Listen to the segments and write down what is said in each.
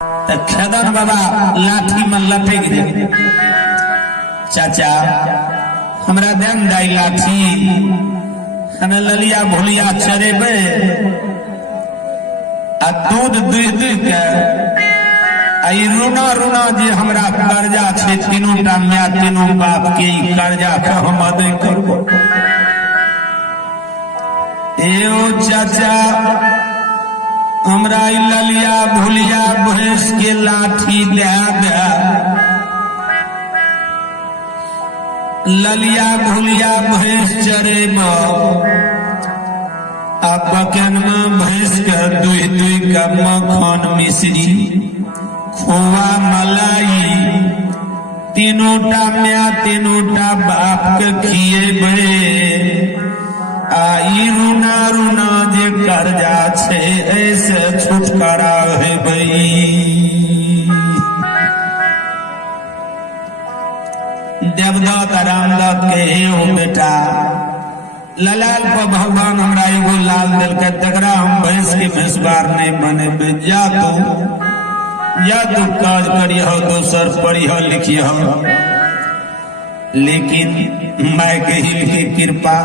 खेदन बाबा लाठी में लटक गए। चाचा हमरा देन दाई लाठी हमें ललिया भुलिया चरेबे आ दूध दूध दूध के आई रूना रूना जे हमरा कर्जा छे तीनों टा माय तीनों बाप के कर्जा के हम अदा करबो। एओ चाचा हमरा ललिया भुलिया भैंस के लाठी दे दे, ललिया भुलिया भैंस चरेब आ बकन में भैंस के दुई दुई का मखन मिश्री खोआ मलाई तीनों टा माय तीनों टा बाप के खिएबे। आई रूना रूना जे कर्जा छे ऐसे छुटकारा है भई। देवदत्त रामदत्त के हो बेटा ललाल पर भगवान हमरा एगो लाल दिल के तकरा हम भैंस के भैंसबार नहीं बने। जा तू काज करिह दोसर पढ़िह लिखिह, लेकिन माय के हिल के कृपा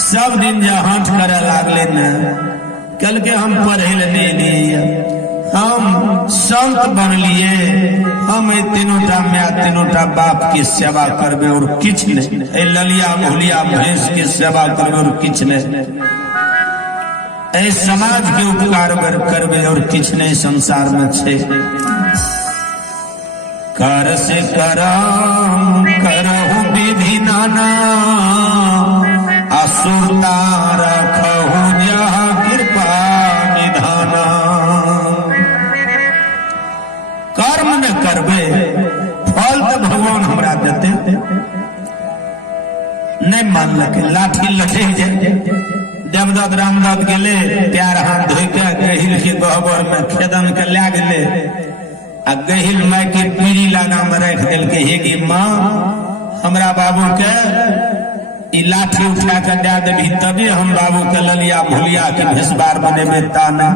सब दिन जहाँ करे लागले न कल के हम पढ़े नहीं हम संत बनलिए। हम तीनों टा माय तीनों टा बाप की सेवा करबे और किछ नहीं। ललिया भुलिया भैंस की सेवा करबे और किछ नहीं। समाज के उपकार करबे और किछ नहीं संसार में छे। कर से करहु विधि नाना असुरता रखहु जहाँ कृपा निधाना। कर्म न करबे फल तो भगवान हमरा देते नहीं मानलक लाठी लटे जाए। देवदत्त रामदत्त गेले प्यार हाथ धोई के गहिल के गहबर में खेदन के ला गेले आ गहिल माय के पीढ़ी लागा में रख दिल के हेगी माँ हमरा बाबू के ई लाठी उठा के दे देबी तभी हम बाबू के ललिया भुलिया के भेसबार बनेबे ताना।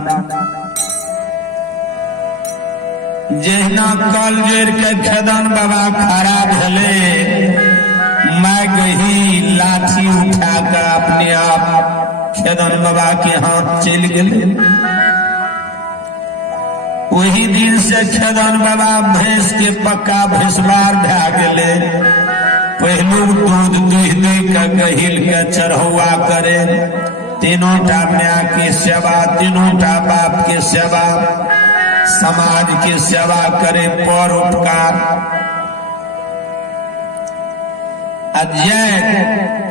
जहिना कल जोड़ के खेदन बाबा खड़ा भेले माय गही लाठी उठा के अपने आप खेदन बाबा के हाथ चल गए। वही दिन से खेदन बाबा भैंस के पक्का भेसबार भे गए। पहलू दूध दुह दुह के गहिल के चढ़ौआ करे, तीनों टा माय के सेवा तीनों टा बाप के सेवा समाज के सेवा करे पर उपकार। जय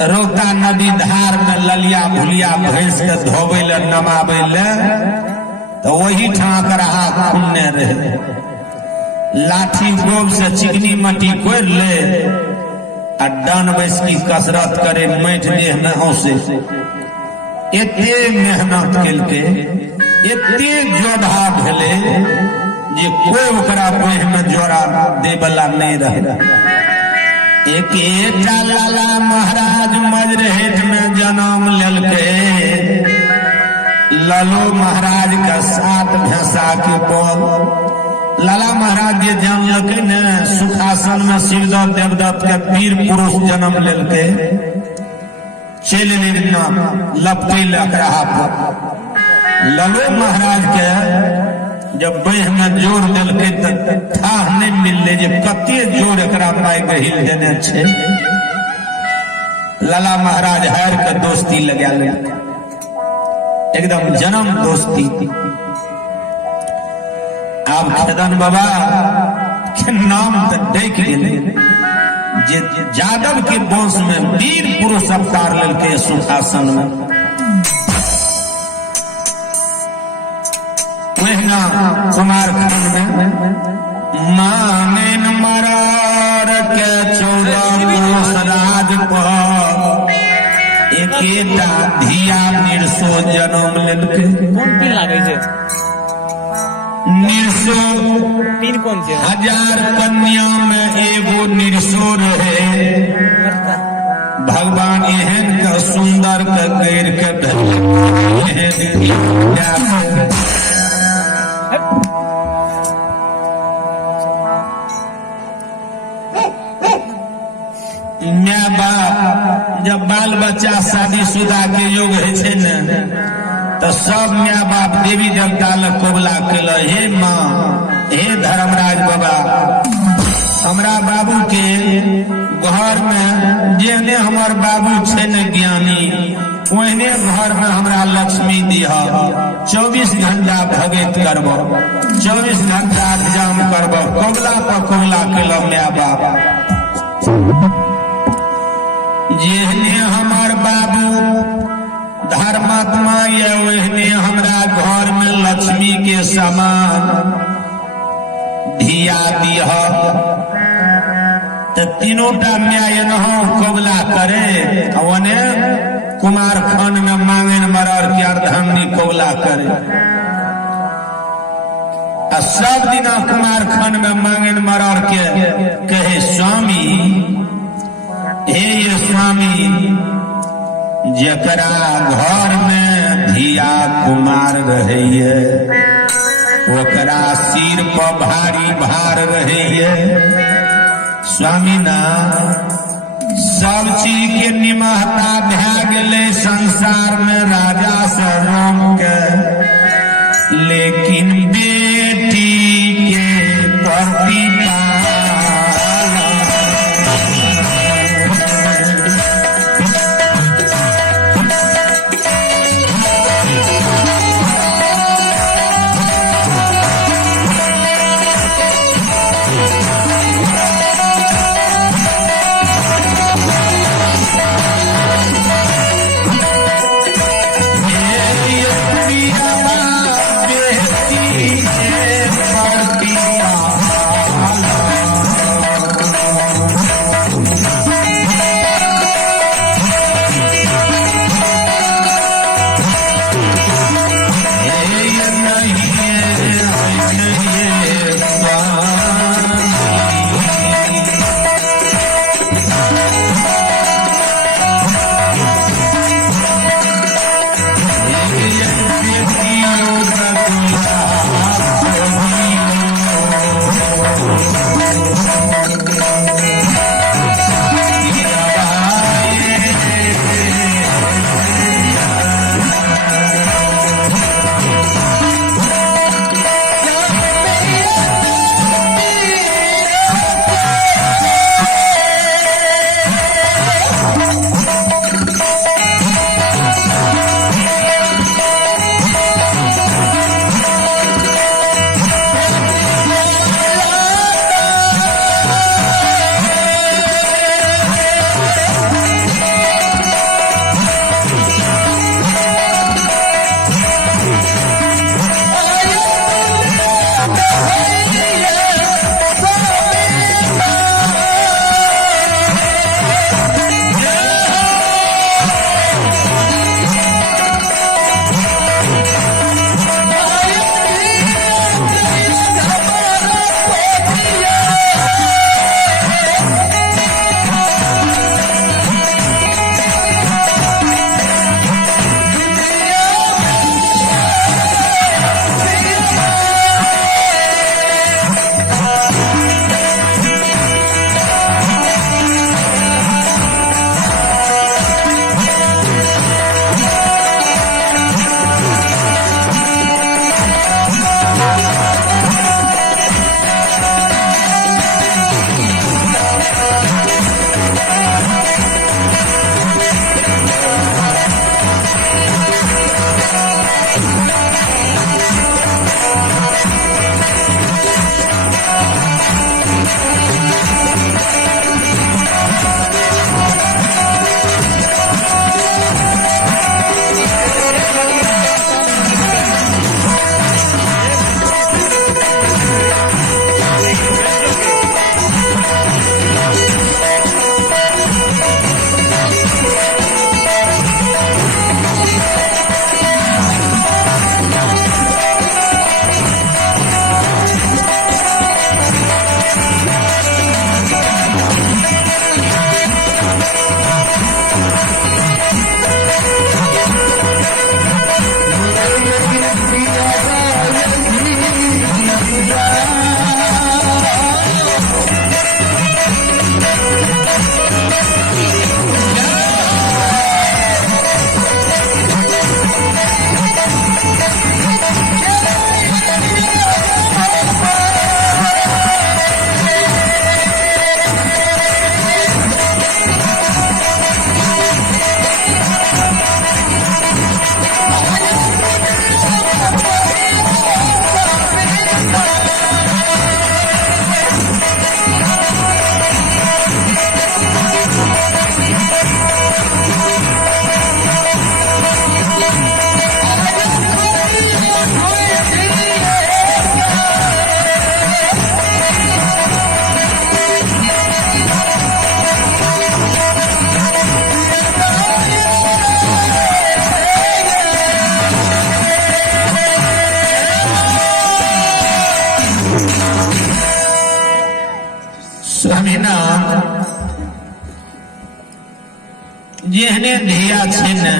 रोता नदी धार में ललिया भुलिया भैंस के धोबे ले नमाबे ले तो वही ठाक रहा खुन्ने रहे। लाठी गोब से चिकनी मट्टी कोर ले आ डान बैस की कसरत करे मैठ देह में हौसे। एते मेहनत केलके एते जोधा भेले जे कोई ओकरा देह में जोड़ा दे वाला नहीं रहे। एकेटा लाला महाराज मजरहेट में जन्म लेलके। लालो महाराज का 7 भैंसा के पल लाला महाराज जे जानलके न सुखासन में सिरदत्त देवदत्त के वीर पुरुष जन्म लेलके। चल लेना लपटे लकड़ा पर लालो महाराज के जब बह में जोर दिलके तो ठाह नहीं मिलले जे कते जोर एकरा पाए गहिल देने छे। लाला महाराज हार के दोस्ती लगा ले एकदम जन्म दोस्ती। अब खेदन बाबा के नाम तो देख गेले जे यादव के वंश में वीर पुरुष अवतार लेलके सुखासन में। कुमार खंड में मानेन मरार के 14 राज पर एकेटा धिया निर्सो जन्म लेलके। निर्सो 1000 कन्या में एगो निर्सो रहे। भगवान एहन का सुंदर का गैर के जब बाल बच्चा शादीशुदा के योग है न तो सब माँ बाप देवी देवता लग कोबला केल, हे माँ हे धर्मराज बाबा, हमरा बाबू के घर में जेने हमर बाबू छे न ज्ञानी ओहने घर में हमरा लक्ष्मी दिहा, 24 घंटा भगत करब, 24 घंटा एग्जाम करब, कोबला पर कोबला केल माँ बाप। जेहने हमर बाबू धर्मात्मा या ओहने हमरा घर में लक्ष्मी के समान धिया दिह। तो तीनोटा न्याय न कोबला करे ओने कुमार खान में मांगे मरर के अर्धांगनी कोबला करे, सब दिना कुमार खान में मांगे मरर के कहे स्वामी हे ये स्वामी, जकरा घर में धिया कुमार रहिए ओकरा सिर पर भारी भार रहिए। स्वामी ना सब चीज के निमहता भै गेले संसार में राजा से राम के, लेकिन बेटी के प्रति स्वामीनाथ जेहने धिया छै ने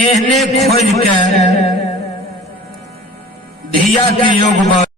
एहने खोज के धिया के योग